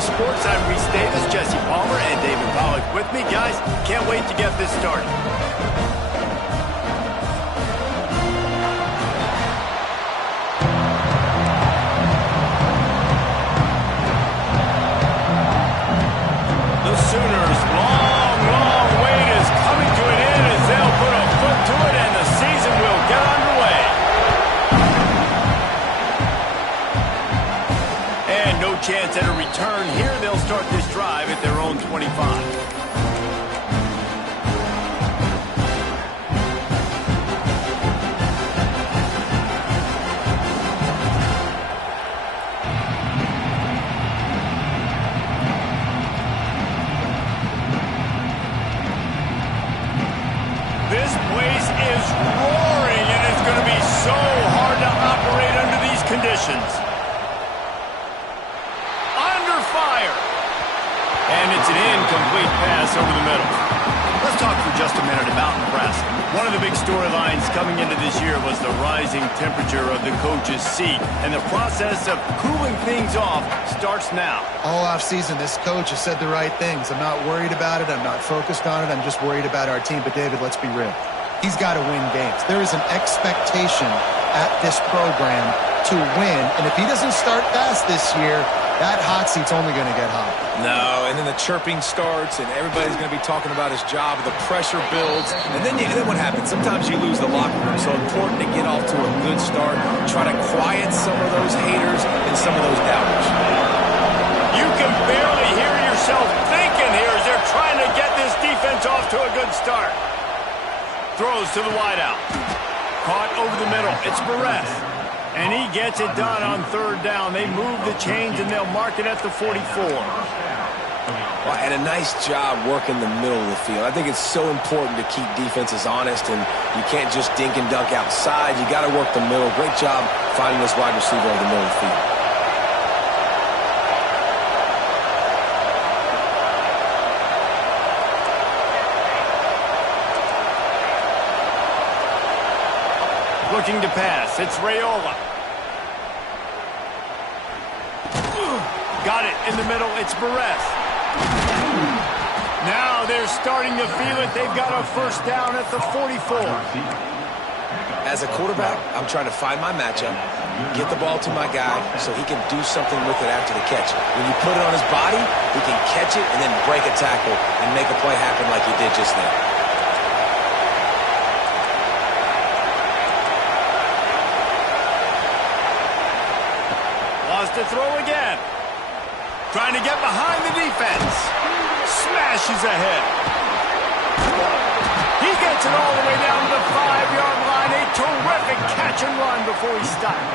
Sportside Reese Davis, Jesse Palmer, and David Pollack with me. Guys, can't wait to get this started. The Sooners' long wait is coming to an end as they'll put a foot to it and the season will get underway. And no chance at a return here. They'll start this drive at their own 25. This place is roaring, and it's going to be so hard to operate under these conditions. Under fire. And it's an incomplete pass over the middle. Let's talk for just a minute about Nebraska. One of the big storylines coming into this year was the rising temperature of the coach's seat, and the process of cooling things off starts now. All offseason, this coach has said the right things. I'm not worried about it. I'm not focused on it. I'm just worried about our team. But, David, let's be real. He's got to win games. There is an expectation at this program to win, and if he doesn't start fast this year, that hot seat's only going to get hot. No, and then the chirping starts, and everybody's going to be talking about his job. The pressure builds, and then what happens? Sometimes you lose the locker room. So important to get off to a good start. Try to quiet some of those haters and some of those doubters. You can barely hear yourself thinking here as they're trying to get this defense off to a good start. Throws to the wideout. Caught over the middle. It's Barres. And he gets it done on third down. They move the chains, and they'll mark it at the 44. Well, and a nice job working the middle of the field. I think it's so important to keep defenses honest, and you can't just dink and dunk outside. You got to work the middle. Great job finding this wide receiver over the middle of the field. Looking to pass. It's Raiola. Got it in the middle. It's Barres. Now they're starting to feel it. They've got a first down at the 44. As a quarterback, I'm trying to find my matchup, get the ball to my guy so he can do something with it after the catch. When you put it on his body, he can catch it and then break a tackle and make a play happen like he did just then. To throw again. Trying to get behind the defense. Smashes ahead. He gets it all the way down to the 5-yard line. A terrific catch and run before he stopped.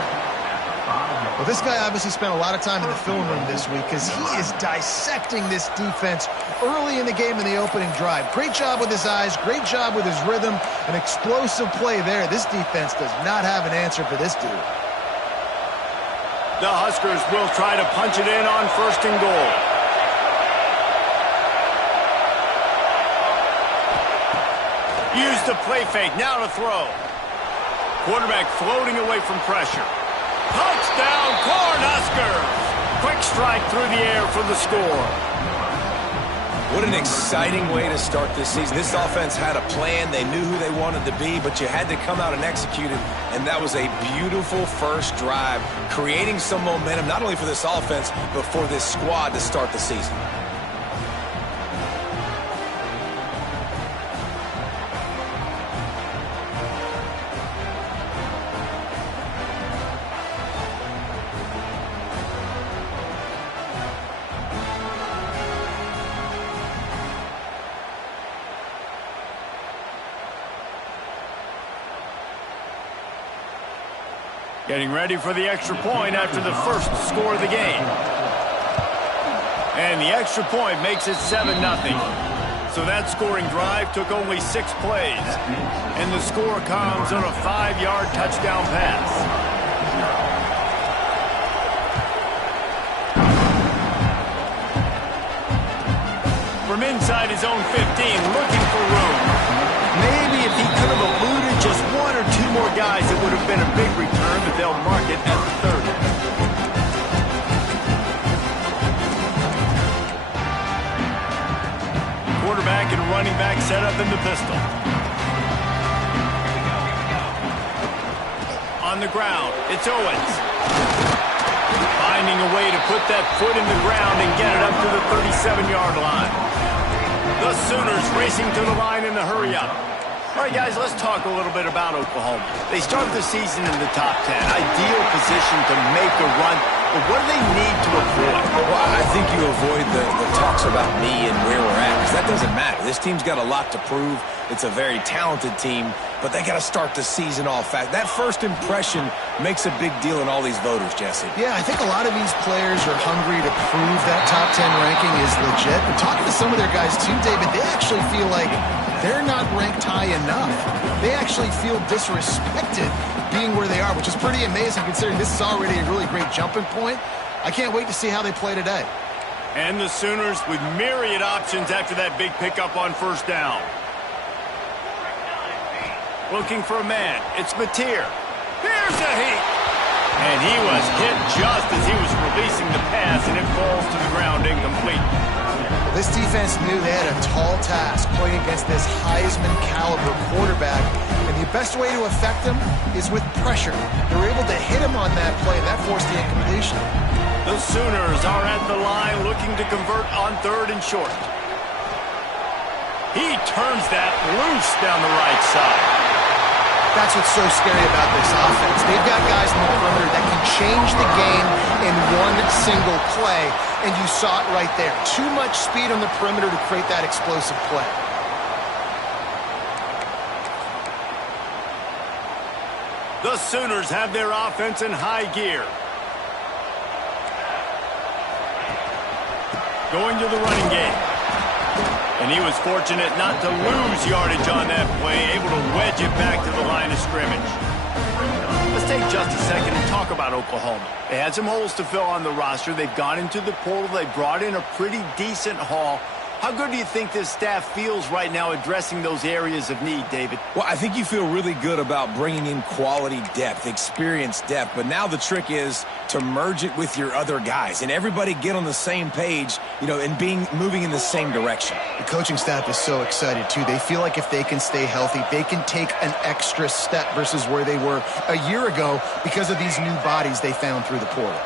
Well, this guy obviously spent a lot of time in the film room this week because he is dissecting this defense early in the game in the opening drive. Great job with his eyes. Great job with his rhythm. An explosive play there. This defense does not have an answer for this dude. The Huskers will try to punch it in on first and goal. Use the play fake. Now to throw. Quarterback floating away from pressure. Touchdown, Cornhuskers! Quick strike through the air for the score. What an exciting way to start this season. This offense had a plan. They knew who they wanted to be, but you had to come out and execute it, and that was a beautiful first drive, creating some momentum, not only for this offense, but for this squad to start the season. Getting ready for the extra point after the first score of the game. And the extra point makes it 7-0. So that scoring drive took only 6 plays. And the score comes on a 5-yard touchdown pass. From inside his own 15, looking for room. Maybe if he could have eluded just 1 or 2 more guys, it would have been a big return, but they'll mark it at the 30. making a running back set up in the pistol. On the ground, it's Owens. Finding a way to put that foot in the ground and get it up to the 37-yard line. The Sooners racing to the line in the hurry-up. All right, guys, let's talk a little bit about Oklahoma. They start the season in the top 10. Ideal position to make a run. But what do they need to avoid? Well, I think you avoid the talks about me and where we're at, because that doesn't matter. This team's got a lot to prove. It's a very talented team, but they got to start the season off fast. That first impression makes a big deal in all these voters, Jesse. Yeah, I think a lot of these players are hungry to prove that top 10 ranking is legit. And talking to some of their guys too, David, they actually feel like they're not ranked high enough. They actually feel disrespected being where they are, which is pretty amazing considering this is already a really great jumping point. I can't wait to see how they play today. And the Sooners with myriad options after that big pickup on first down. Looking for a man. It's Mateer. Here's a heat. And he was hit just as he was releasing the pass, and it falls to the ground incomplete. This defense knew they had a tall task playing against this Heisman-caliber quarterback, and the best way to affect him is with pressure. They were able to hit him on that play, and that forced the incompletion. The Sooners are at the line looking to convert on 3rd and short. He turns that loose down the right side. That's what's so scary about this offense. They've got guys in the perimeter that can change the game in one single play, and you saw it right there. Too much speed on the perimeter to create that explosive play. The Sooners have their offense in high gear. Going to the running game. And he was fortunate not to lose yardage on that play, able to wedge it back to the line of scrimmage. Let's take just a second and talk about Oklahoma. They had some holes to fill on the roster. They've gone into the portal. They brought in a pretty decent haul. How good do you think this staff feels right now addressing those areas of need, David? Well, I think you feel really good about bringing in quality depth, experienced depth, but now the trick is to merge it with your other guys and everybody get on the same page, and moving in the same direction. The coaching staff is so excited, too. They feel like if they can stay healthy, they can take an extra step versus where they were a year ago because of these new bodies they found through the portal.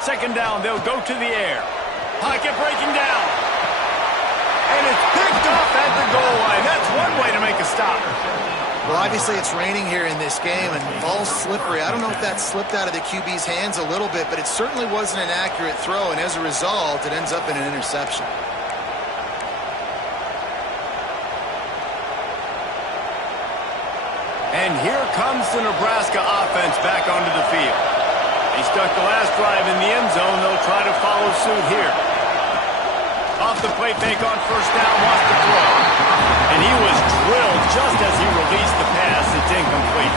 2nd down, they'll go to the air. Pocket breaking down. And it's picked off at the goal line. That's one way to make a stop. Well, obviously it's raining here in this game, and ball's slippery. I don't know if that slipped out of the QB's hands a little bit, but it certainly wasn't an accurate throw, and as a result, it ends up in an interception. And here comes the Nebraska offense back onto the field. They stuck the last drive in the end zone. They'll try to follow suit here. Off the play fake on first down, wants to throw. And he was drilled just as he released the pass. It's incomplete.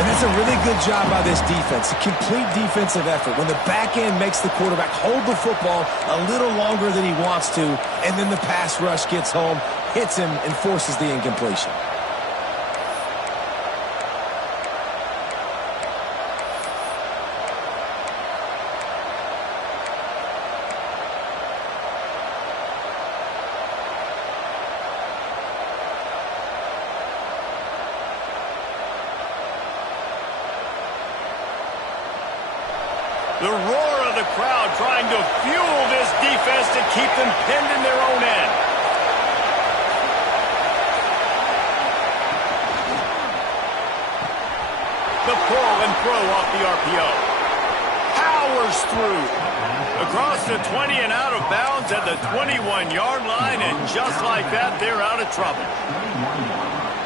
And that's a really good job by this defense, a complete defensive effort. When the back end makes the quarterback hold the football a little longer than he wants to, and then the pass rush gets home, hits him, and forces the incompletion. The roar of the crowd trying to fuel this defense to keep them pinned in their own end. The pull and throw off the RPO. Powers through. Across the 20 and out of bounds at the 21-yard line, and just like that, they're out of trouble.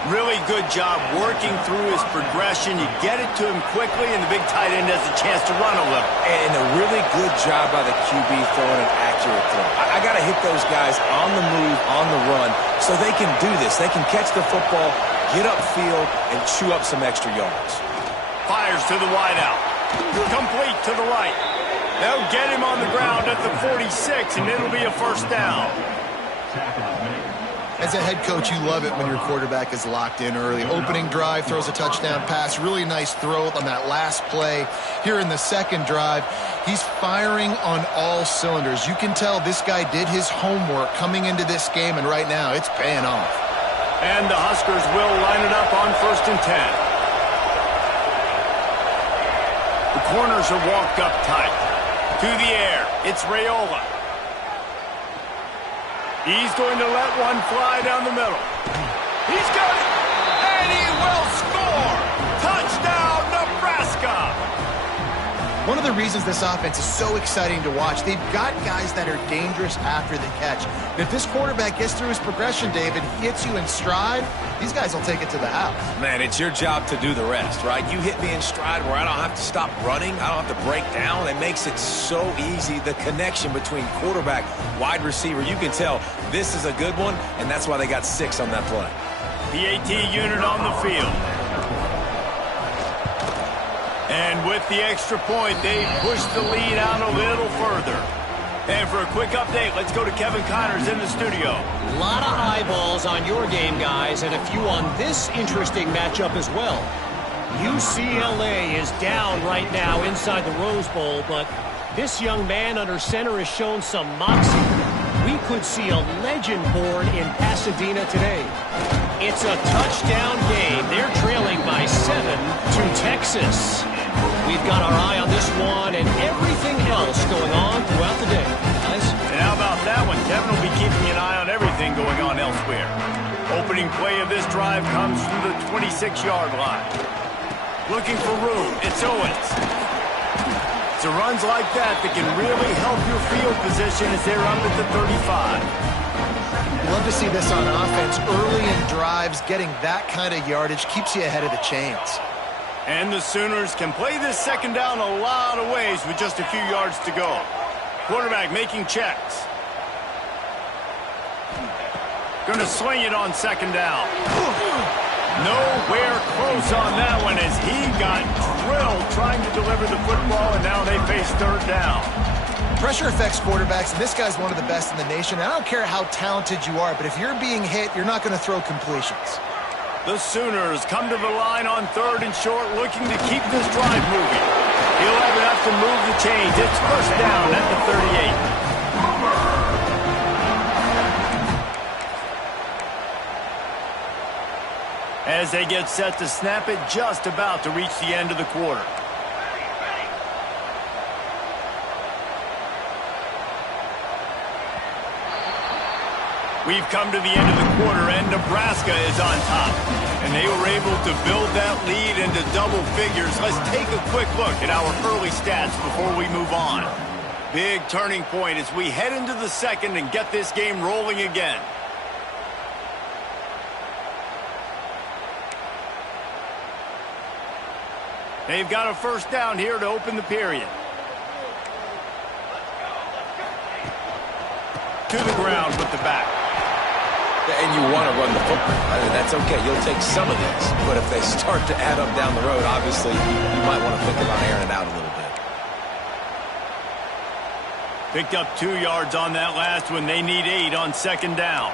Really good job working through his progression. You get it to him quickly, and the big tight end has a chance to run a little. And a really good job by the QB throwing an accurate throw. I got to hit those guys on the move, on the run, so they can do this. They can catch the football, get upfield, and chew up some extra yards. Fires to the wideout. Complete to the right. They'll get him on the ground at the 46, and it'll be a first down. As a head coach, you love it when your quarterback is locked in early. Opening drive, throws a touchdown pass, really nice throw on that last play. Here in the second drive, he's firing on all cylinders. You can tell this guy did his homework coming into this game, and right now it's paying off. And the Huskers will line it up on 1st and 10. The corners are walked up tight. To the air, it's Raiola. He's going to let one fly down the middle. He's got it! And he will score! Touchdown, Nebraska! One of the reasons this offense is so exciting to watch, they've got guys that are dangerous after the catch. And if this quarterback gets through his progression, David, hits you in stride, these guys will take it to the house. Man, it's your job to do the rest, right? You hit me in stride where I don't have to stop running. I don't have to break down. It makes it so easy. The connection between quarterback, wide receiver, you can tell this is a good one, and that's why they got 6 on that play. The AT unit on the field. And with the extra point, they push the lead out a little further. And for a quick update, let's go to Kevin Connors in the studio. A lot of eyeballs on your game, guys, and a few on this interesting matchup as well. UCLA is down right now inside the Rose Bowl, but this young man under center has shown some moxie. We could see a legend born in Pasadena today. It's a touchdown game. They're trailing by 7 to Texas. We've got our eye on this one and everything else going on throughout the day, guys. And how about that one? Kevin will be keeping an eye on everything going on elsewhere. Opening play of this drive comes from the 26-yard line. Looking for room, it's Owens. It's a runs like that that can really help your field position as they're up at the 35. Love to see this on offense. Early in drives, getting that kind of yardage keeps you ahead of the chains. And the Sooners can play this second down a lot of ways with just a few yards to go. Quarterback making checks. Going to sling it on second down. Nowhere close on that one as he got drilled trying to deliver the football, and now they face third down. Pressure affects quarterbacks, and this guy's one of the best in the nation. I don't care how talented you are, but if you're being hit, you're not going to throw completions. The Sooners come to the line on 3rd and short, looking to keep this drive moving. He'll have enough to move the chains. It's first down at the 38. As they get set to snap it, just about to reach the end of the quarter. We've come to the end of the quarter, and Nebraska is on top. And they were able to build that lead into double figures. Let's take a quick look at our early stats before we move on. Big turning point as we head into the second and get this game rolling again. They've got a first down here to open the period. To the ground with the back. And you want to run the football. I mean, that's okay. You'll take some of these. But if they start to add up down the road, obviously, you might want to think about airing it out a little bit. Picked up 2 yards on that last one. They need 8 on second down.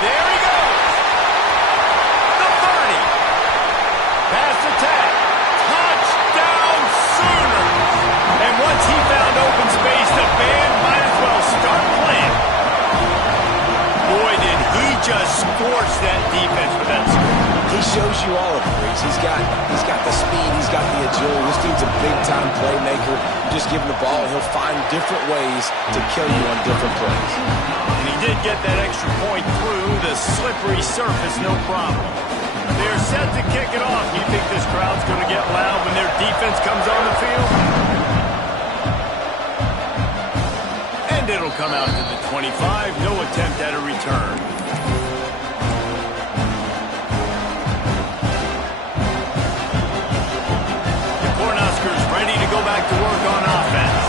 There he goes. The 30. Pass attack. Touchdown Sooners. And once he found open space, the band might as well start playing. Boy, did he just scorch that defense with that score. He shows you all of it, Reese. He's got the speed, he's got the agility. This dude's a big-time playmaker. You just give him the ball, he'll find different ways to kill you on different plays. And he did get that extra point through the slippery surface, no problem. They're set to kick it off. You think this crowd's going to get loud when their defense comes on the field? And it'll come out to the 25. No attempt at a return. The Cornhuskers ready to go back to work on offense.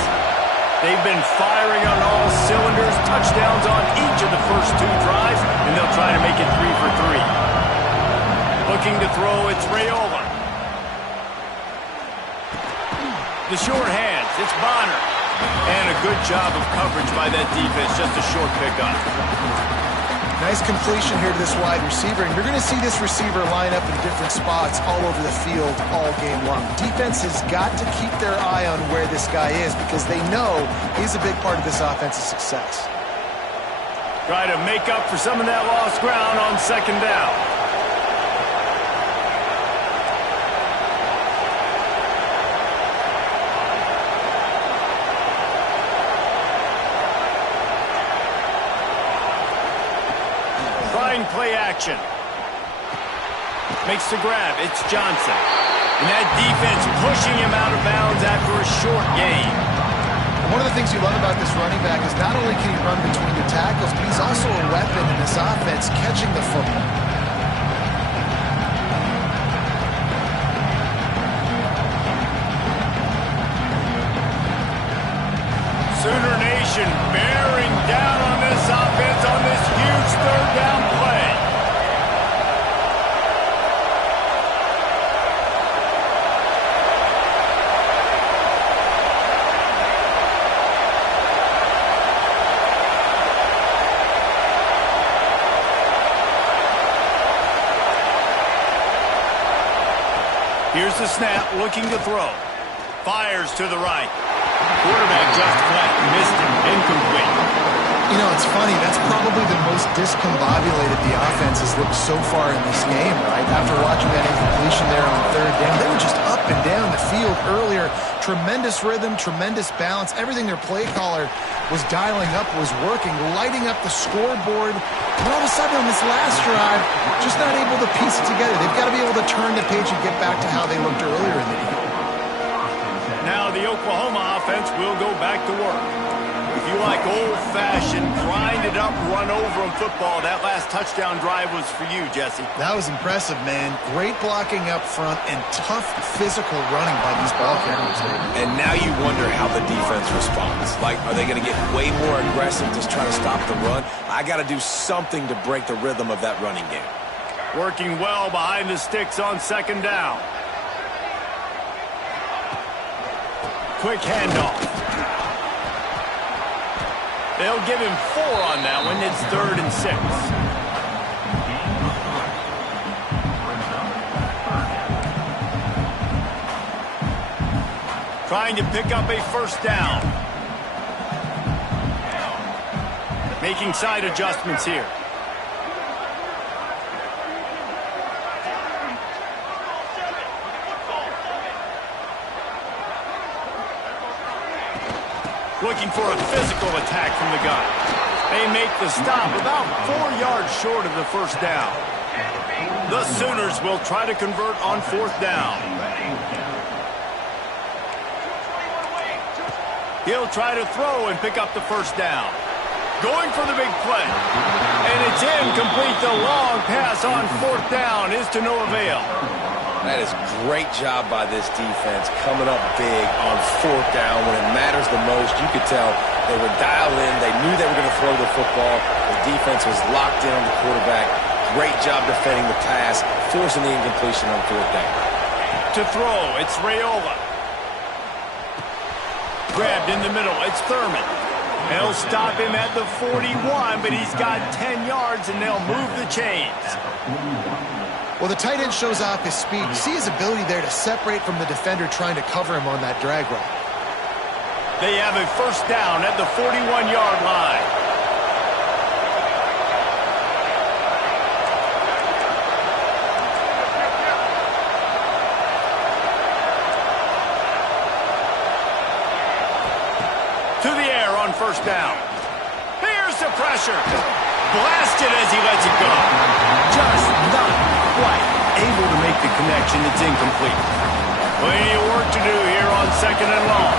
They've been firing on all cylinders, touchdowns on each of the first 2 drives, and they'll try to make it 3 for 3. Looking to throw, it's Raiola. The short hands, it's Bonner. And a good job of coverage by that defense. Just a short pickup. Nice completion here to this wide receiver, and you're going to see this receiver line up in different spots all over the field all game long. Defense has got to keep their eye on where this guy is because they know he's a big part of this offense's success. Try to make up for some of that lost ground on second down. Play action. Makes the grab. It's Johnson. And that defense pushing him out of bounds after a short gain. One of the things you love about this running back is not only can he run between the tackles, but he's also a weapon in this offense catching the football. Sooner Nation bearing down on this offense on this huge third down play. Here's the snap, looking to throw. Fires to the right. Quarterback just flat, missed it, incomplete. You know, it's funny. That's probably the most discombobulated the offense has looked so far in this game, right? After watching that incompletion there on third down, they were just up and down the field earlier. Tremendous rhythm, tremendous balance. Everything their play caller was dialing up was working, lighting up the scoreboard. And all of a sudden on this last drive, just not able to piece it together. They've got to be able to turn the page and get back to how they looked earlier in the game. Now the Oklahoma offense will go back to work. If you like old-fashioned, grind-it-up, run-over-'em football, that last touchdown drive was for you, Jesse. That was impressive, man. Great blocking up front and tough physical running by these ball carriers. And now you wonder how the defense responds. Like, are they going to get way more aggressive to try to stop the run? I got to do something to break the rhythm of that running game. Working well behind the sticks on second down. Quick handoff. They'll give him 4 on that one. It's 3rd and 6. Trying to pick up a first down. Making side adjustments here. Looking for a physical attack from the gun. They make the stop about 4 yards short of the first down. The Sooners will try to convert on 4th down. He'll try to throw and pick up the first down. Going for the big play. And it's incomplete. The long pass on 4th down is to no avail. That is great job by this defense coming up big on 4th down when it matters the most. You could tell they were dialed in. They knew they were going to throw the football. The defense was locked in on the quarterback. Great job defending the pass, forcing the incompletion on 4th down. To throw, it's Raiola. Grabbed in the middle, it's Thurman. They'll stop him at the 41, but he's got 10 yards, and they'll move the chains. Well, the tight end shows off his speed. You see his ability there to separate from the defender trying to cover him on that drag route. They have a first down at the 41-yard line. To the air on first down. Here's the pressure. Blasted as he lets it go. Just not quite able to make the connection. It's incomplete. Plenty of work to do here on 2nd and long.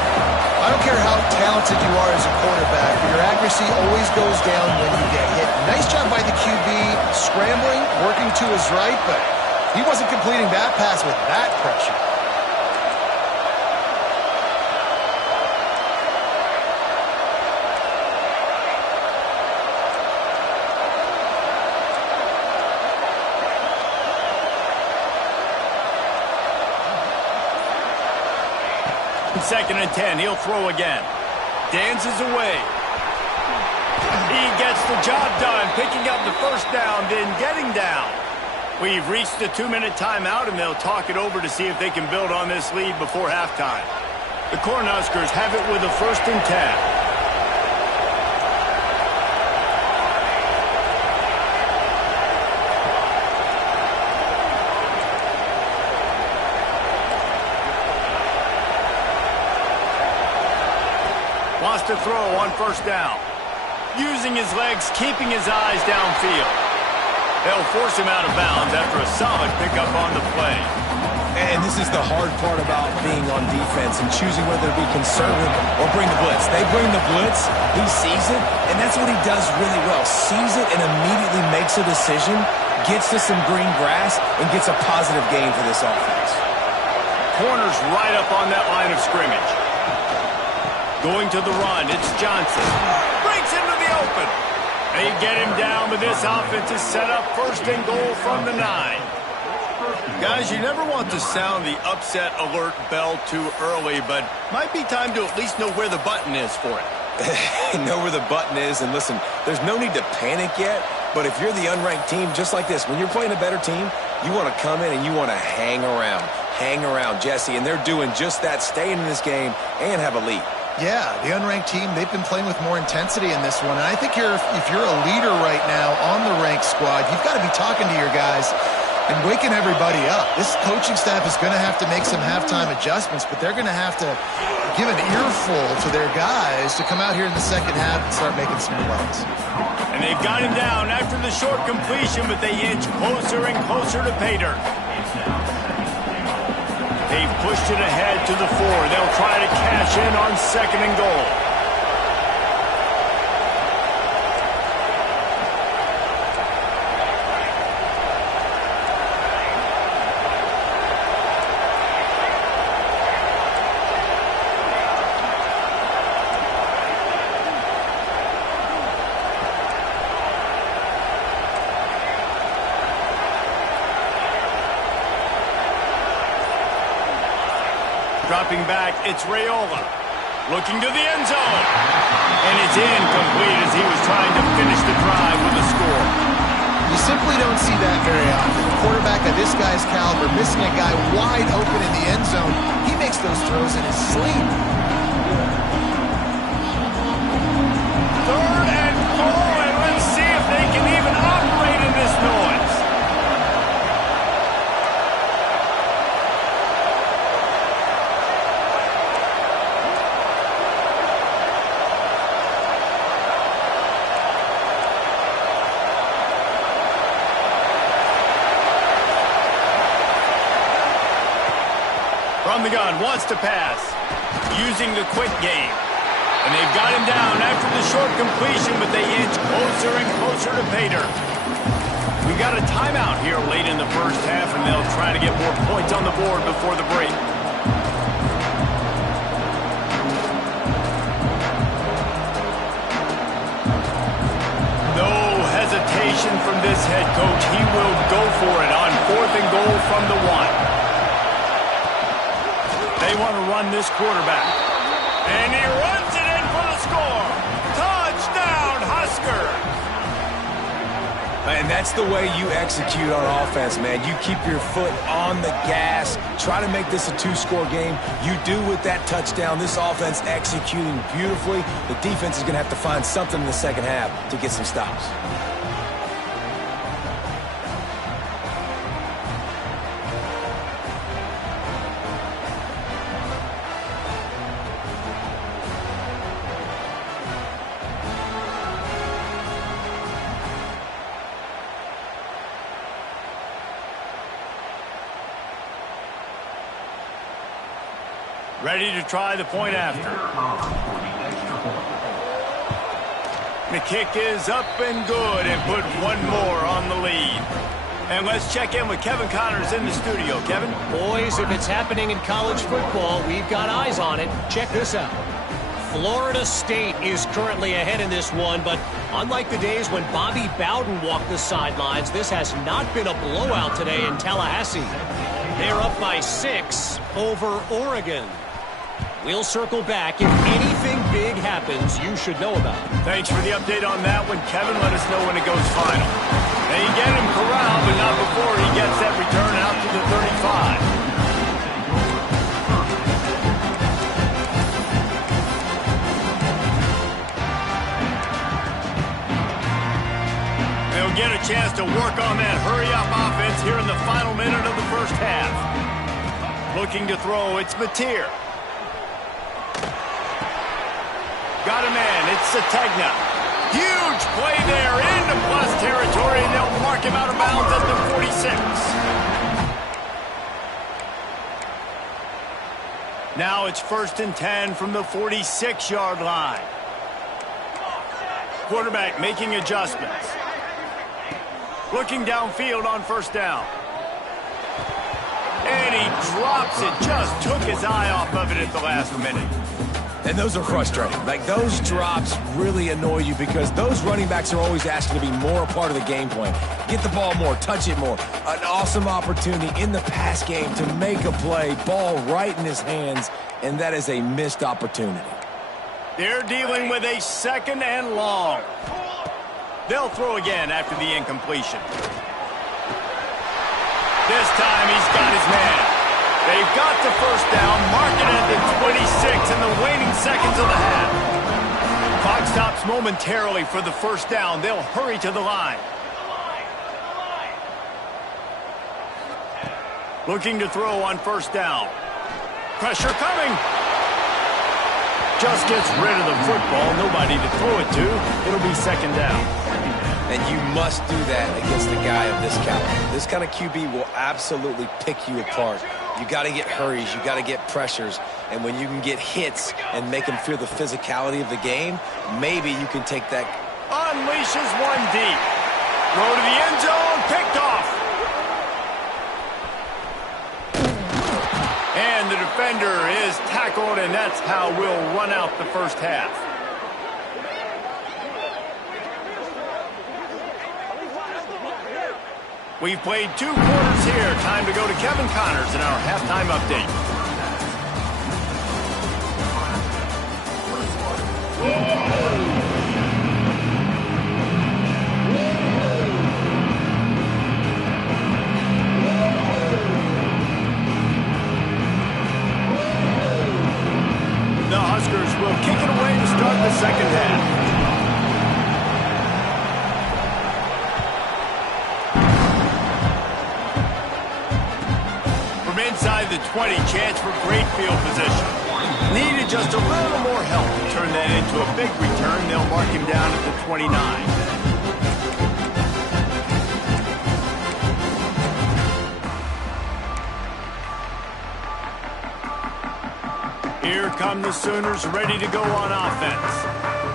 I don't care how talented you are as a quarterback, but your accuracy always goes down when you get hit. Nice job by the QB, scrambling, working to his right, but he wasn't completing that pass with that pressure. Second and 10, he'll throw again. dances away. He gets the job done, picking up the first down, then getting down. We've reached the 2-minute timeout, and they'll talk it over to see if they can build on this lead before halftime. The Cornhuskers have it with a 1st and 10. Wants to throw on 1st down. Using his legs, keeping his eyes downfield. They'll force him out of bounds after a solid pickup on the play. And this is the hard part about being on defense and choosing whether to be conservative or bring the blitz. They bring the blitz, he sees it, and that's what he does really well. Sees it and immediately makes a decision, gets to some green grass, and gets a positive gain for this offense. Corner's right up on that line of scrimmage. Going to the run, it's Johnson. Breaks into the open. They get him down, but this offense is set up 1st and goal from the 9. Guys, you never want to sound the upset alert bell too early, but might be time to at least know where the button is for it. Know where the button is, and listen, there's no need to panic yet, but if you're the unranked team, just like this, when you're playing a better team, you want to come in and you want to hang around, Jesse, and they're doing just that, staying in this game and have a lead. Yeah, the unranked team, they've been playing with more intensity in this one. And I think if you're a leader right now on the ranked squad, you've got to be talking to your guys and waking everybody up. This coaching staff is going to have to make some halftime adjustments, but they're going to have to give an earful to their guys to come out here in the second half and start making some plays. And they've got him down after the short completion, but they inch closer and closer to pay dirt. They've pushed it ahead to the 4. They'll try to cash in on 2nd and goal. Dropping back, it's Raiola. Looking to the end zone. And it's incomplete as he was trying to finish the drive with a score. You simply don't see that very often. A quarterback of this guy's caliber missing a guy wide open in the end zone. He makes those throws in his sleep. 3rd and goal, and let's see if they can even operate in this noise. From the gun, wants to pass. Using the quick game. And they've got him down after the short completion, but they inch closer and closer to pay dirt. We've got a timeout here late in the first half, and they'll try to get more points on the board before the break. No hesitation from this head coach. He will go for it on 4th and goal from the 1. They want to run this quarterback. And he runs it in for the score. Touchdown, Huskers! And that's the way you execute on offense, man. You keep your foot on the gas. Try to make this a 2-score game. You do with that touchdown. This offense executing beautifully. The defense is going to have to find something in the second half to get some stops. Ready to try the point after. The kick is up and good and put one more on the lead. And let's check in with Kevin Connors in the studio. Kevin? Boys, if it's happening in college football, we've got eyes on it. Check this out. Florida State is currently ahead in this one, but unlike the days when Bobby Bowden walked the sidelines, this has not been a blowout today in Tallahassee. They're up by 6 over Oregon. We'll circle back. If anything big happens, you should know about it. Thanks for the update on that one, Kevin. Let us know when it goes final. They get him corralled, but not before he gets that return out to the 35. They'll get a chance to work on that hurry-up offense here in the final minute of the first half. Looking to throw, it's Mateer. Got a man, it's Sategna. Huge play there into plus territory, and they'll mark him out of bounds at the 46. Now it's 1st and 10 from the 46-yard line. Quarterback making adjustments. Looking downfield on 1st down. And he drops it, just took his eye off of it at the last minute. And those are frustrating. Like, those drops really annoy you because those running backs are always asking to be more a part of the game plan. Get the ball more, touch it more. An awesome opportunity in the pass game to make a play, ball right in his hands, and that is a missed opportunity. They're dealing with a 2nd and long. They'll throw again after the incompletion. This time he's got his man. They've got the 1st down, mark it at the 26 in the waning seconds of the half. Clock stops momentarily for the 1st down. They'll hurry to the line. Looking to throw on 1st down. Pressure coming. Just gets rid of the football. Nobody to throw it to. It'll be 2nd down. And you must do that against a guy of this caliber. This kind of QB will absolutely pick you apart. You got to get hurries. You got to get pressures. And when you can get hits and make them feel the physicality of the game, maybe you can take that. Unleashes one deep. Throw to the end zone. Picked off. And the defender is tackled, and that's how we'll run out the first half. We've played 2 quarters here. Time to go to Kevin Connors in our halftime update. The Huskers will kick it away to start the 2nd half. Inside the 20, chance for great field position. Needed just a little more help to turn that into a big return. They'll mark him down at the 29. Here come the Sooners ready to go on offense.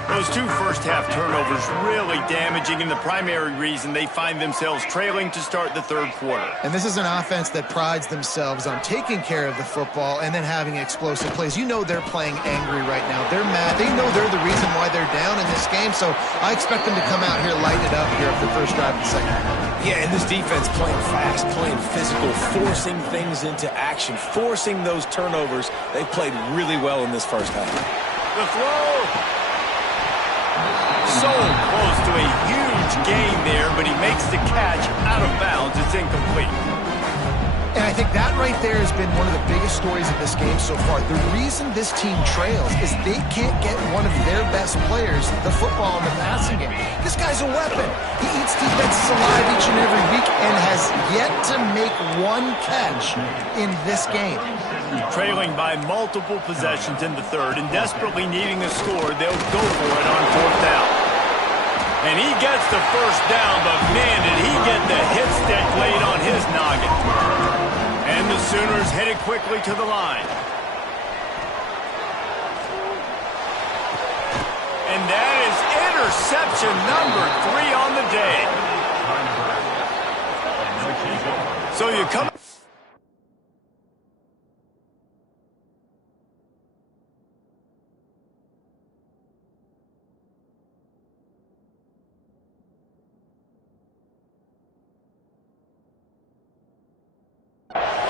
Those 2 first-half turnovers really damaging, and the primary reason they find themselves trailing to start the 3rd quarter. And this is an offense that prides themselves on taking care of the football and then having explosive plays. You know they're playing angry right now. They're mad. They know they're the reason why they're down in this game, so I expect them to come out here, light it up here for the first drive of the 2nd half. Yeah, and this defense playing fast, playing physical, forcing things into action, forcing those turnovers. They played really well in this first half. The throw. So close to a huge gain there, but he makes the catch out of bounds. It's incomplete. And I think that right there has been one of the biggest stories of this game so far. The reason this team trails is they can't get one of their best players the football in the passing game. This guy's a weapon. He eats defenses alive each and every week and has yet to make one catch in this game. Trailing by multiple possessions in the 3rd and desperately needing a score, they'll go for it on 4th down. And he gets the 1st down, but man, did he get the hit stick laid on his noggin. And the Sooners headed quickly to the line. And that is interception number 3 on the day. So you come...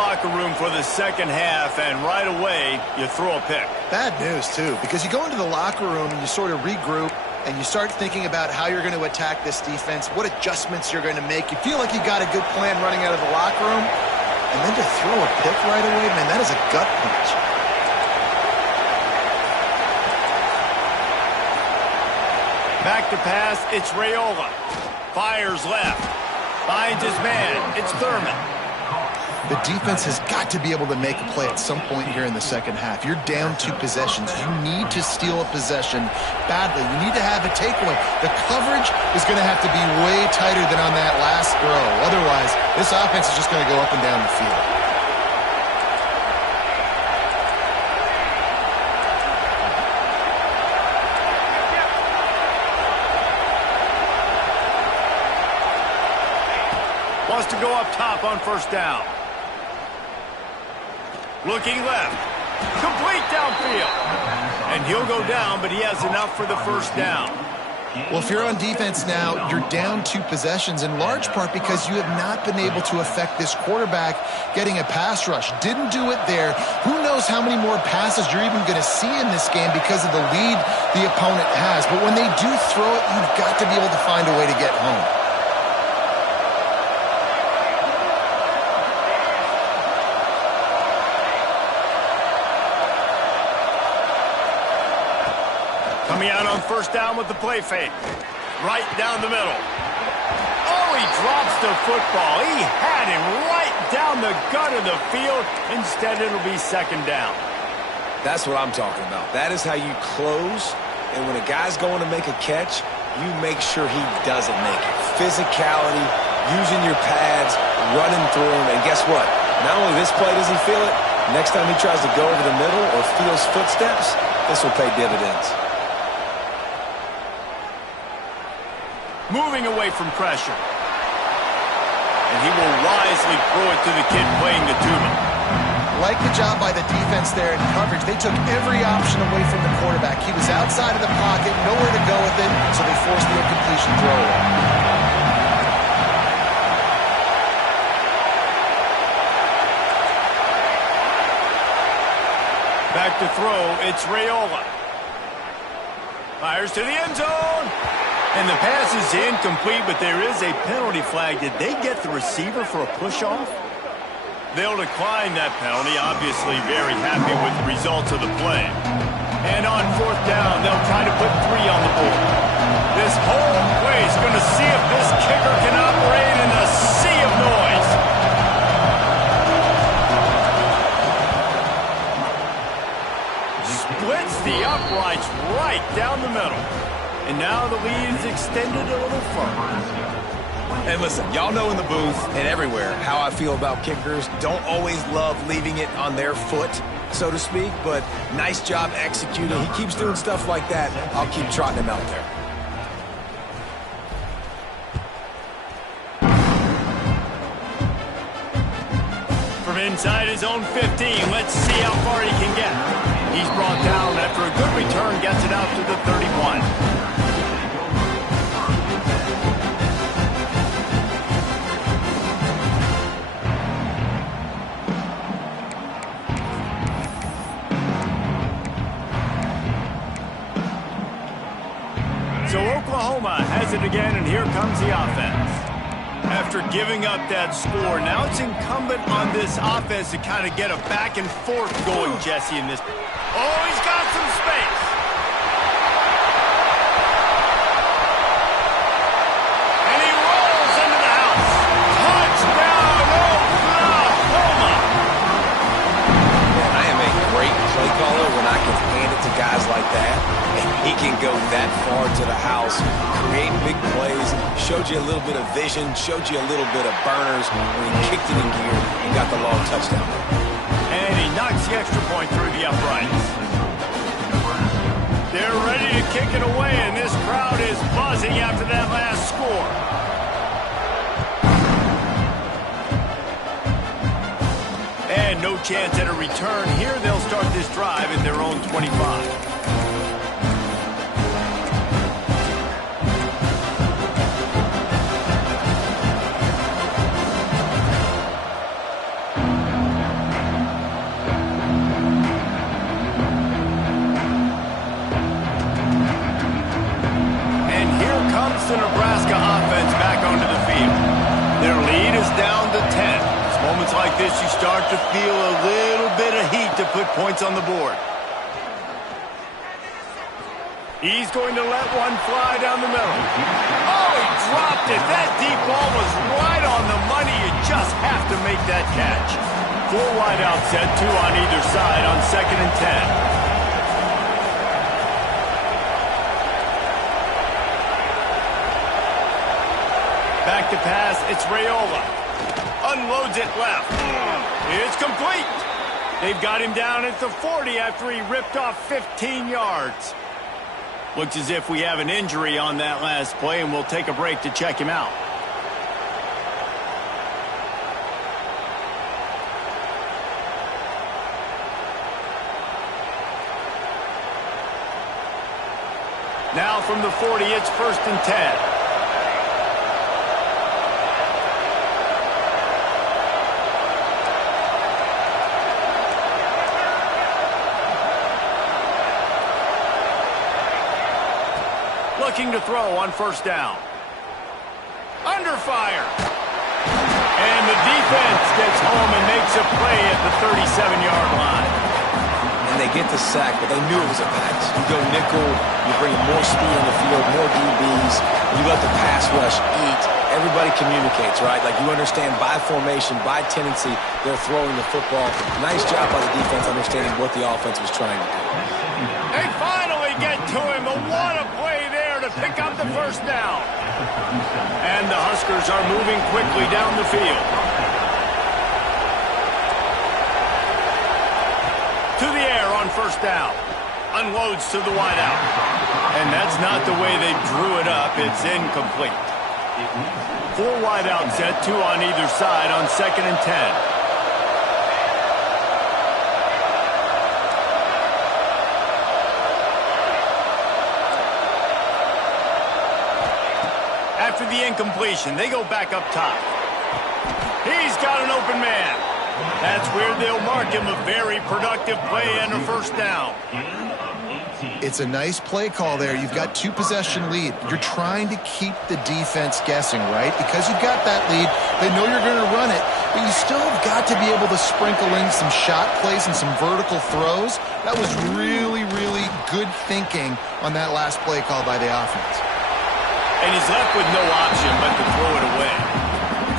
locker room for the second half, and right away, you throw a pick. Bad news, too, because you go into the locker room and you sort of regroup, and you start thinking about how you're going to attack this defense, what adjustments you're going to make. You feel like you got a good plan running out of the locker room, and then to throw a pick right away, man, that is a gut punch. Back to pass, it's Raiola. Fires left. Finds his man. It's Thurman. The defense has got to be able to make a play at some point here in the second half. You're down 2 possessions. You need to steal a possession badly. You need to have a takeaway. The coverage is going to have to be way tighter than on that last throw. Otherwise, this offense is just going to go up and down the field. Wants to go up top on first down. Looking left. Complete downfield. And he'll go down, but he has enough for the first down. Well, if you're on defense now, you're down 2 possessions in large part because you have not been able to affect this quarterback getting a pass rush. Didn't do it there. Who knows how many more passes you're even going to see in this game because of the lead the opponent has. But when they do throw it, you've got to be able to find a way to get home. Coming out on first down with the play fake. Right down the middle. Oh, he drops the football. He had him right down the gut of the field. Instead, it'll be second down. That's what I'm talking about. That is how you close. And when a guy's going to make a catch, you make sure he doesn't make it. Physicality, using your pads, running through him. And guess what? Not only this play does he feel it, next time he tries to go over the middle or feels footsteps, this will pay dividends. Moving away from pressure. And he will wisely throw it to the kid playing the tuba. Like the job by the defense there in coverage. They took every option away from the quarterback. He was outside of the pocket, nowhere to go with it, so they forced the incompletion throw away. Back to throw, it's Raiola. Fires to the end zone. And the pass is incomplete, but there is a penalty flag. Did they get the receiver for a push-off? They'll decline that penalty, obviously very happy with the results of the play. And on fourth down, they'll try to put 3 on the board. This whole play is going to see if this kicker can operate in a sea of noise. Splits the uprights right down the middle. And now the lead is extended a little further. And listen, y'all know in the booth and everywhere how I feel about kickers. Don't always love leaving it on their foot, so to speak, but nice job executing. He keeps doing stuff like that. I'll keep trotting him out there. From inside his own 15, let's see how far he can get. He's brought down after a good return, gets it out to the 31. So Oklahoma has it again, and here comes the offense. After giving up that score, now it's incumbent on this offense to kind of get a back and forth going, Jesse, in this. Oh, he's got some space. And he rolls into the house. Touchdown, Oklahoma. Man, I am a great play caller when I can hand it to guys like that. And he can go that far to the house, create big plays, showed you a little bit of vision, showed you a little bit of burners when he kicked it in gear and got the long touchdown. And he knocks the extra point through the uprights. They're ready to kick it away, and this crowd is buzzing after that last score. And no chance at a return here. They'll start this drive at their own 25. this, you start to feel a little bit of heat to put points on the board. He's going to let one fly down the middle. Oh, he dropped it. That deep ball was right on the money. You just have to make that catch. 4 wide out set, 2 on either side on 2nd and 10. Back to pass, it's Raiola. Unloads it left. It's complete. They've got him down at the 40 after he ripped off 15 yards. Looks as if we have an injury on that last play, and we'll take a break to check him out. Now from the 40, it's 1st and 10. Looking to throw on 1st down. Under fire. And the defense gets home and makes a play at the 37-yard line. And they get the sack, but they knew it was a pass. You go nickel, you bring more speed on the field, more DBs, you let the pass rush eat. Everybody communicates, right? Like, you understand by formation, by tendency, they're throwing the football. Nice job by the defense understanding what the offense was trying to do. They finally get to him. What a play there to pick up the 1st down. And the Huskers are moving quickly down the field. To the air on 1st down. Unloads to the wideout. And that's not the way they drew it up. It's incomplete. 4 wide out set, 2 on either side on 2nd and 10. After the incompletion, they go back up top. He's got an open man. That's where they'll mark him a very productive play and a 1st down. It's a nice play call there. You've got 2-possession lead. You're trying to keep the defense guessing, right? Because you've got that lead, they know you're going to run it, but you still have got to be able to sprinkle in some shot plays and some vertical throws. That was really, really good thinking on that last play call by the offense. And he's left with no option but to throw it away.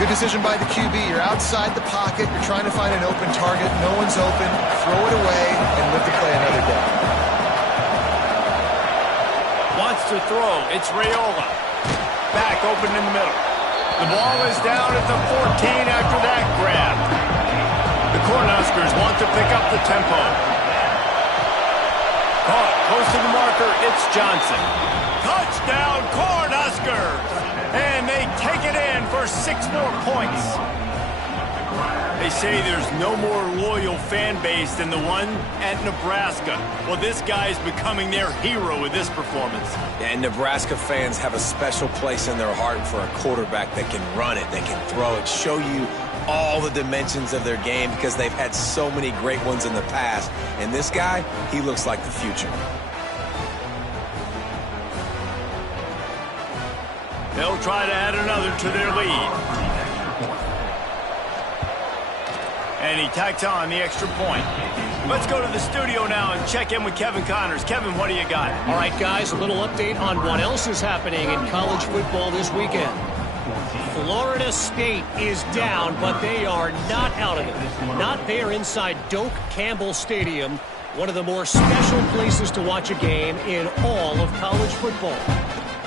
Good decision by the QB. You're outside the pocket. You're trying to find an open target. No one's open. Throw it away and live to play another day. Wants to throw. It's Raiola. Back open in the middle. The ball is down at the 14 after that grab. The Cornhuskers want to pick up the tempo. Caught close to the marker. It's Johnson. Touchdown, Cornhuskers! And they take it in for 6 more points. They say there's no more loyal fan base than the one at Nebraska. Well, this guy's becoming their hero with this performance. And Nebraska fans have a special place in their heart for a quarterback that can run it, that can throw it, show you all the dimensions of their game because they've had so many great ones in the past. And this guy, he looks like the future. They'll try to add another to their lead. And he tacks on the extra point. Let's go to the studio now and check in with Kevin Connors. Kevin, what do you got? All right, guys, a little update on what else is happening in college football this weekend. Florida State is down, but they are not out of it. Not there inside Doak Campbell Stadium, one of the more special places to watch a game in all of college football.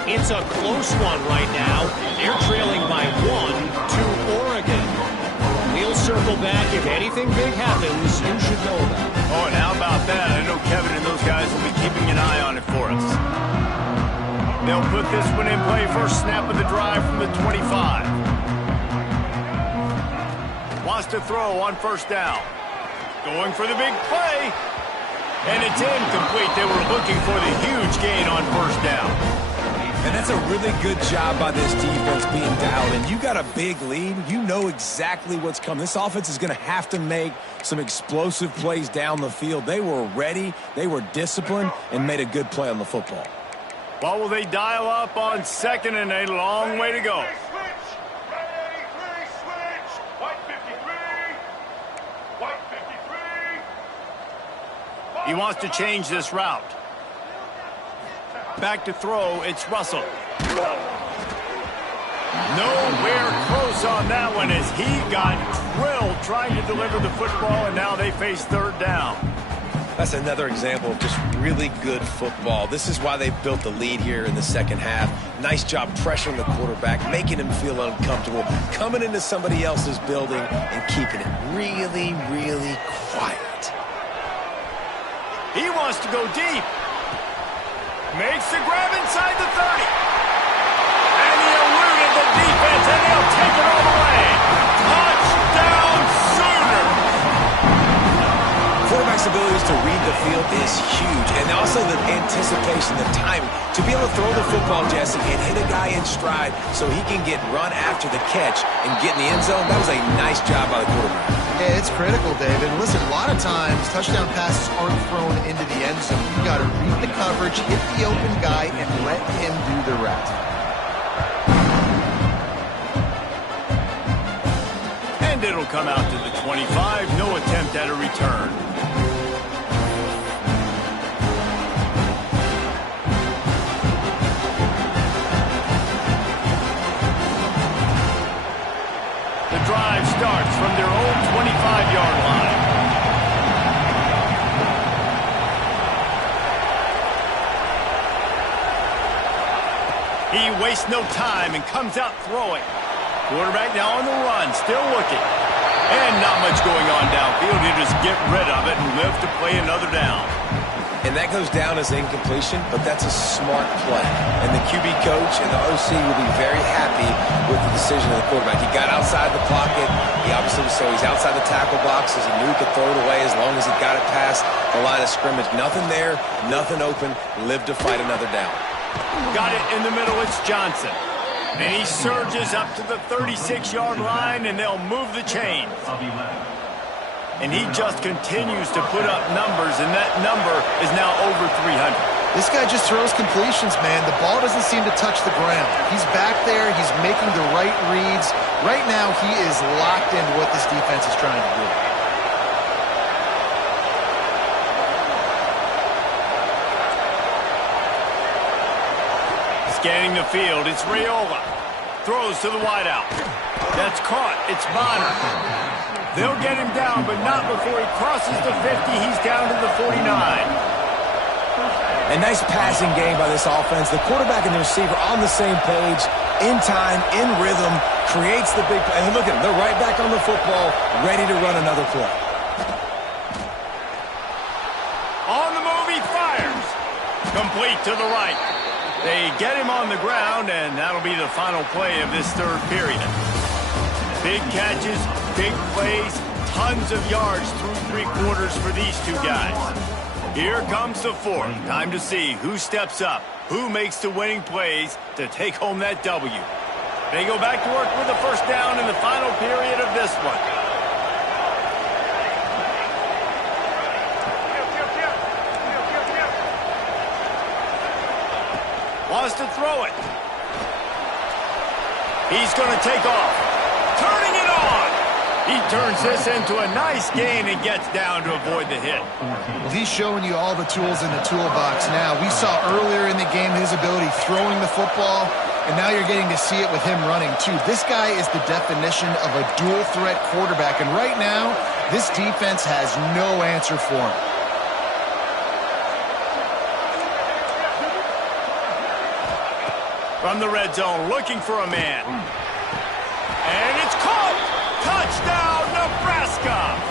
It's a close one right now. They're trailing by 1 to Oregon. We'll circle back if anything big happens you should know about. Oh, and how about that? I know Kevin and those guys will be keeping an eye on it for us. They'll put this one in play. First snap of the drive from the 25. Wants to throw on 1st down. Going for the big play. And it's incomplete. They were looking for the huge gain on 1st down. And that's a really good job by this defense being dialed in. You got a big lead. You know exactly what's coming. This offense is going to have to make some explosive plays down the field. They were ready, they were disciplined, and made a good play on the football. What will they dial up on 2nd and a long way to go? He wants to change this route. Back to throw, it's Russell. Nowhere close on that one as he got drilled trying to deliver the football, and now they face third down. That's another example of just really good football. This is why they built the lead here in the second half. Nice job pressuring the quarterback, making him feel uncomfortable, coming into somebody else's building and keeping it really, really quiet. He wants to go deep. Makes the grab inside the 30. And he eluded the defense, and they'll take it all the way. Touchdown Sooners! Quarterback's abilities to read the field is huge, and also the anticipation, the timing. To be able to throw the football, Jesse, and hit a guy in stride so he can get run after the catch and get in the end zone, that was a nice job by the quarterback. Yeah, it's critical, David. Listen, a lot of times touchdown passes aren't thrown into the end zone. You got to read the coverage, hit the open guy, and let him do the rest. And it'll come out to the 25. No attempt at a return. The drive starts from their own 25-yard line. He wastes no time and comes out throwing. Quarterback now on the run, still looking. And not much going on downfield. He'll just get rid of it and live to play another down. And that goes down as incompletion, but that's a smart play. And the QB coach and the OC will be very happy with the decision of the quarterback. He got outside the pocket. He obviously so he's outside the tackle boxes. He knew he could throw it away as long as he got it past the line of scrimmage. Nothing there, nothing open. Lived to fight another down. Got it in the middle, it's Johnson. And he surges up to the 36-yard line, and they'll move the chains. And he just continues to put up numbers, and that number is now over 300. This guy just throws completions, man. The ball doesn't seem to touch the ground. He's back there. He's making the right reads. Right now, he is locked into what this defense is trying to do. Scanning the field, it's Raiola. Throws to the wideout. That's caught. It's Bonner. They'll get him down, but not before he crosses the 50. He's down to the 49. A nice passing game by this offense. The quarterback and the receiver on the same page, in time, in rhythm, creates the big play. And look at them. They're right back on the football, ready to run another play. On the move, he fires. Complete to the right. They get him on the ground, and that'll be the final play of this third period. Big catches, big plays, tons of yards through three quarters for these two guys. Here comes the fourth. Time to see who steps up, who makes the winning plays to take home that W. They go back to work with the first down in the final period of this one. Wants to throw it. He's going to take off. Turning it on. He turns this into a nice gain and gets down to avoid the hit. Well, he's showing you all the tools in the toolbox now. We saw earlier in the game his ability throwing the football, and now you're getting to see it with him running too. This guy is the definition of a dual-threat quarterback, and right now, this defense has no answer for him. From the red zone, looking for a man. And it's caught! Touchdown, Nebraska!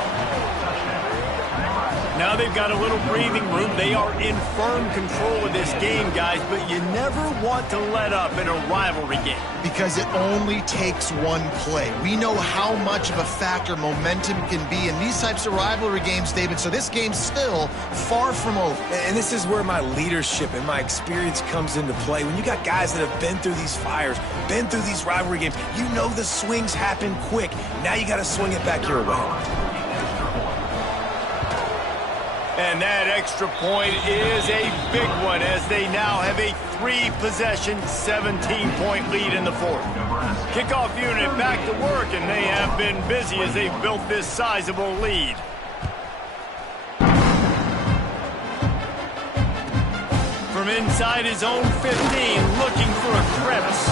Now they've got a little breathing room. They are in firm control of this game, guys, but you never want to let up in a rivalry game. Because it only takes one play. We know how much of a factor momentum can be in these types of rivalry games, David, so this game's still far from over. And this is where my leadership and my experience comes into play. When you got guys that have been through these fires, been through these rivalry games, you know the swings happen quick. Now you got to swing it back your way. And that extra point is a big one as they now have a three-possession, 17-point lead in the fourth. Kickoff unit back to work, and they have been busy as they've built this sizable lead. from inside his own 15, looking for a crevice.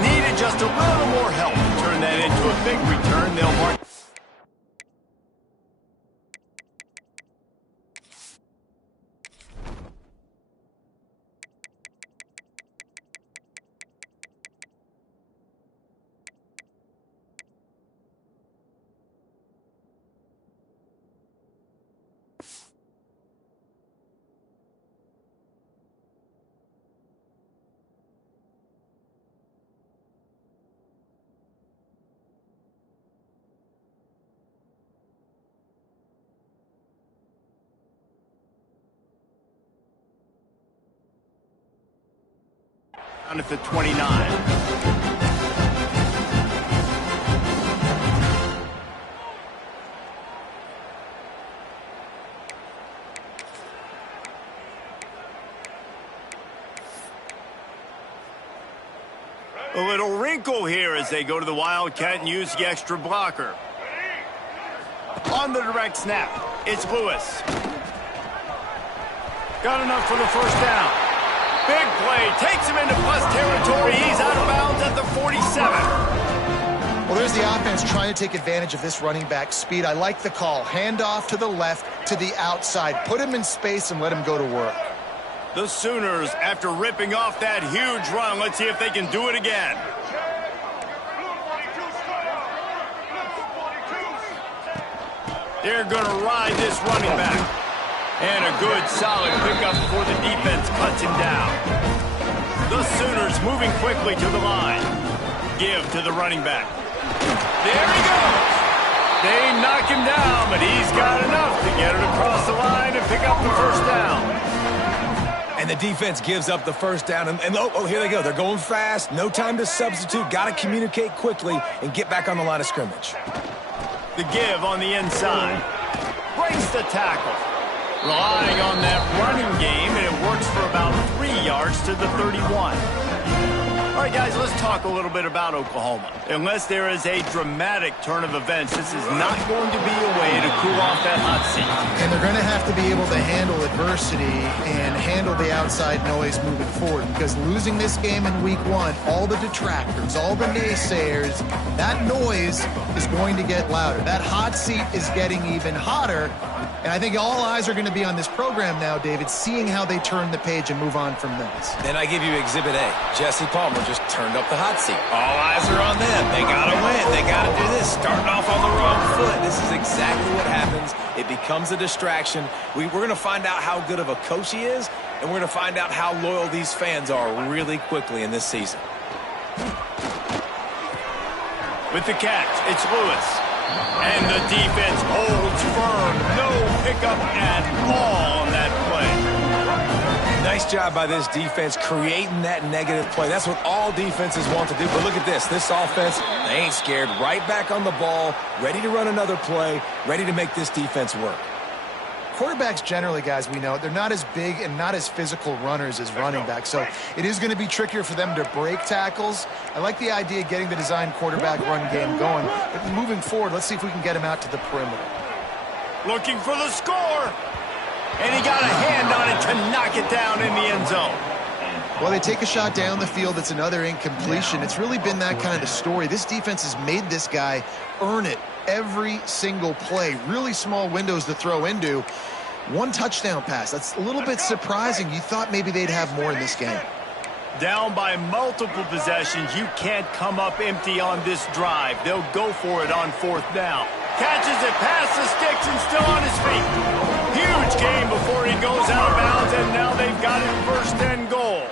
Needed just a little more help to turn that into a big return. They'll mark. Down at the 29. A little wrinkle here as they go to the Wildcat and use the extra blocker. On the direct snap, it's Lewis. Got enough for the first down. Big play, takes him into plus territory. He's out of bounds at the 47. Well, there's the offense trying to take advantage of this running back speed. I like the call. Hand off to the left, to the outside. Put him in space and let him go to work. The Sooners, after ripping off that huge run, let's see if they can do it again. They're going to ride this running back. And a good, solid pickup before the defense cuts him down. The Sooners moving quickly to the line. Give to the running back. There he goes. They knock him down, but he's got enough to get it across the line and pick up the first down. And the defense gives up the first down. And here they go. They're going fast. No time to substitute. Got to communicate quickly and get back on the line of scrimmage. The give on the inside. Breaks the tackle. Relying on that running game, and it works for about 3 yards to the 31. All right, guys, let's talk a little bit about Oklahoma. Unless there is a dramatic turn of events, this is not going to be a way to cool off that hot seat. And they're going to have to be able to handle adversity and handle the outside noise moving forward, because losing this game in week 1, all the detractors, all the naysayers, that noise is going to get louder. That hot seat is getting even hotter. And I think all eyes are going to be on this program now, David, seeing how they turn the page and move on from this. Then I give you Exhibit A. Jesse Palmer just turned up the hot seat. All eyes are on them. They got to win. They got to do this. Starting off on the wrong foot. This is exactly what happens. It becomes a distraction. We're going to find out how good of a coach he is, and we're going to find out how loyal these fans are really quickly in this season. With the catch, it's Lewis. And the defense holds firm. No pickup at all on that play. Nice job by this defense creating that negative play. That's what all defenses want to do. But look at this. This offense, they ain't scared. Right back on the ball, ready to run another play, ready to make this defense work. Quarterbacks generally, guys, we know, they're not as big and not as physical runners as running backs, so it is going to be trickier for them to break tackles. I like the idea of getting the design quarterback run game going, but moving forward, let's see if we can get him out to the perimeter. Looking for the score, and he got a hand on it to knock it down in the end zone. Well, they take a shot down the field. It's another incompletion. It's really been that kind of story. This defense has made this guy earn it every single play. Really small windows to throw into. One touchdown pass. That's a little bit surprising. You thought maybe they'd have more in this game. Down by multiple possessions. You can't come up empty on this drive. They'll go for it on 4th down. Catches it past the sticks and still on his feet. Huge game before he goes out of bounds, and now they've got it 1st and goal.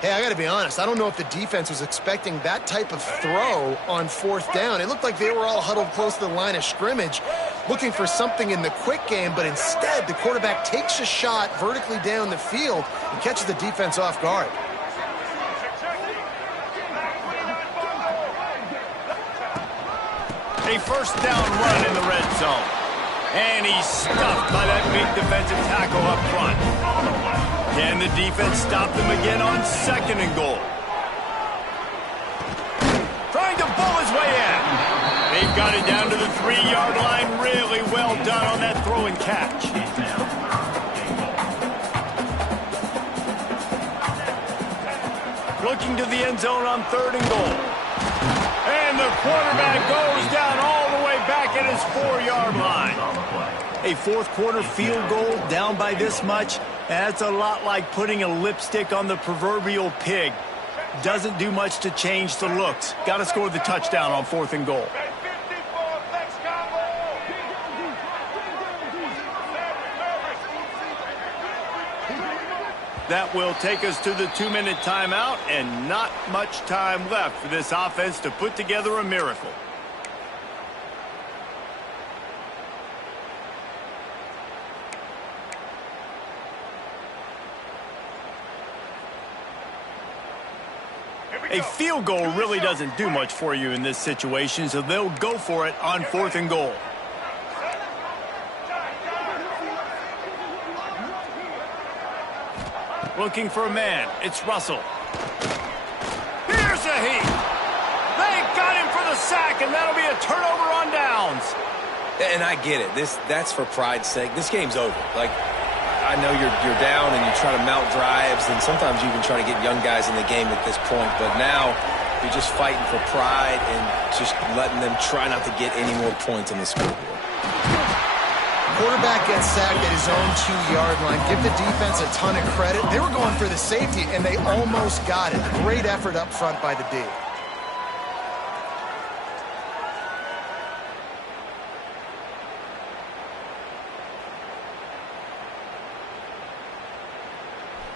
Hey, I got to be honest. I don't know if the defense was expecting that type of throw on 4th down. It looked like they were all huddled close to the line of scrimmage, looking for something in the quick game, but instead the quarterback takes a shot vertically down the field and catches the defense off guard. A 1st down run in the red zone. And he's stuffed by that big defensive tackle up front. Can the defense stop them again on 2nd and goal? Trying to bull his way in. They've got it down to the 3-yard line. Really well done on that throw and catch. looking to the end zone on 3rd and goal. And the quarterback goes down all the way back at his 4-yard line. A fourth-quarter field goal down by this much, that's a lot like putting a lipstick on the proverbial pig. Doesn't do much to change the looks. Got to score the touchdown on 4th and goal. That will take us to the 2-minute timeout, and not much time left for this offense to put together a miracle. A field goal really doesn't do much for you in this situation, so they'll go for it on 4th and goal. Looking for a man. It's Russell. Here's a heat. They got him for the sack, and that'll be a turnover on downs. And I get it. That's for pride's sake. This game's over. Like, I know you're down and you try to mount drives, and sometimes you even try to get young guys in the game at this point. But now you're just fighting for pride and just letting them try not to get any more points on the scoreboard. Quarterback gets sacked at his own 2-yard line. Give the defense a ton of credit. They were going for the safety, and they almost got it. Great effort up front by the D.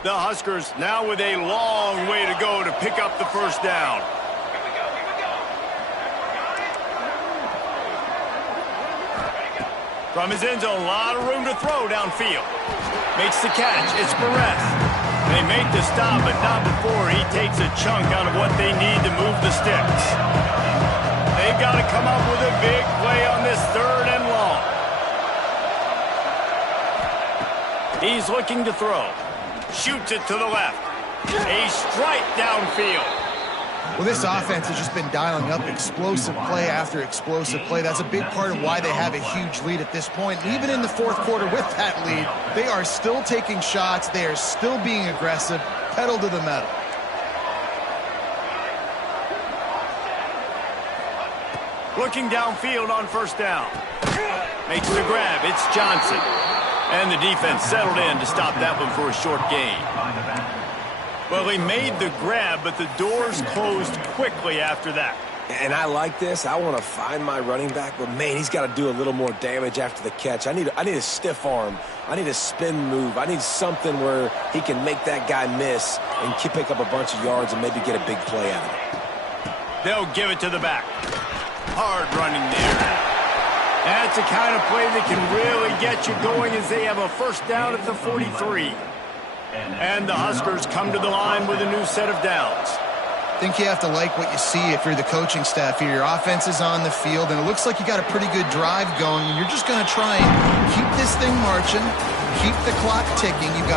The Huskers now with a long way to go to pick up the first down. From his end zone, a lot of room to throw downfield. Makes the catch. It's Perez. They make the stop, but not before he takes a chunk out of what they need to move the sticks. They've got to come up with a big play on this 3rd and long. He's looking to throw. Shoots it to the left. A strike downfield. Well, this offense has just been dialing up explosive play after explosive play. That's a big part of why they have a huge lead at this point. And even in the 4th quarter with that lead, they are still taking shots. They are still being aggressive. Pedal to the metal. Looking downfield on 1st down. Makes the grab. It's Johnson. And the defense settled in to stop that one for a short gain. Well, he made the grab, but the doors closed quickly after that. And I like this. I want to find my running back, but, man, he's got to do a little more damage after the catch. I need a stiff arm. I need a spin move. I need something where he can make that guy miss and pick up a bunch of yards and maybe get a big play out of it. They'll give it to the back. Hard running there. That's the kind of play that can really get you going as they have a first down at the 43. And the Huskers come to the line with a new set of downs. I think you have to like what you see if you're the coaching staff here. Your offense is on the field, and it looks like you got a pretty good drive going, and you're just going to try and keep this thing marching, keep the clock ticking. You've got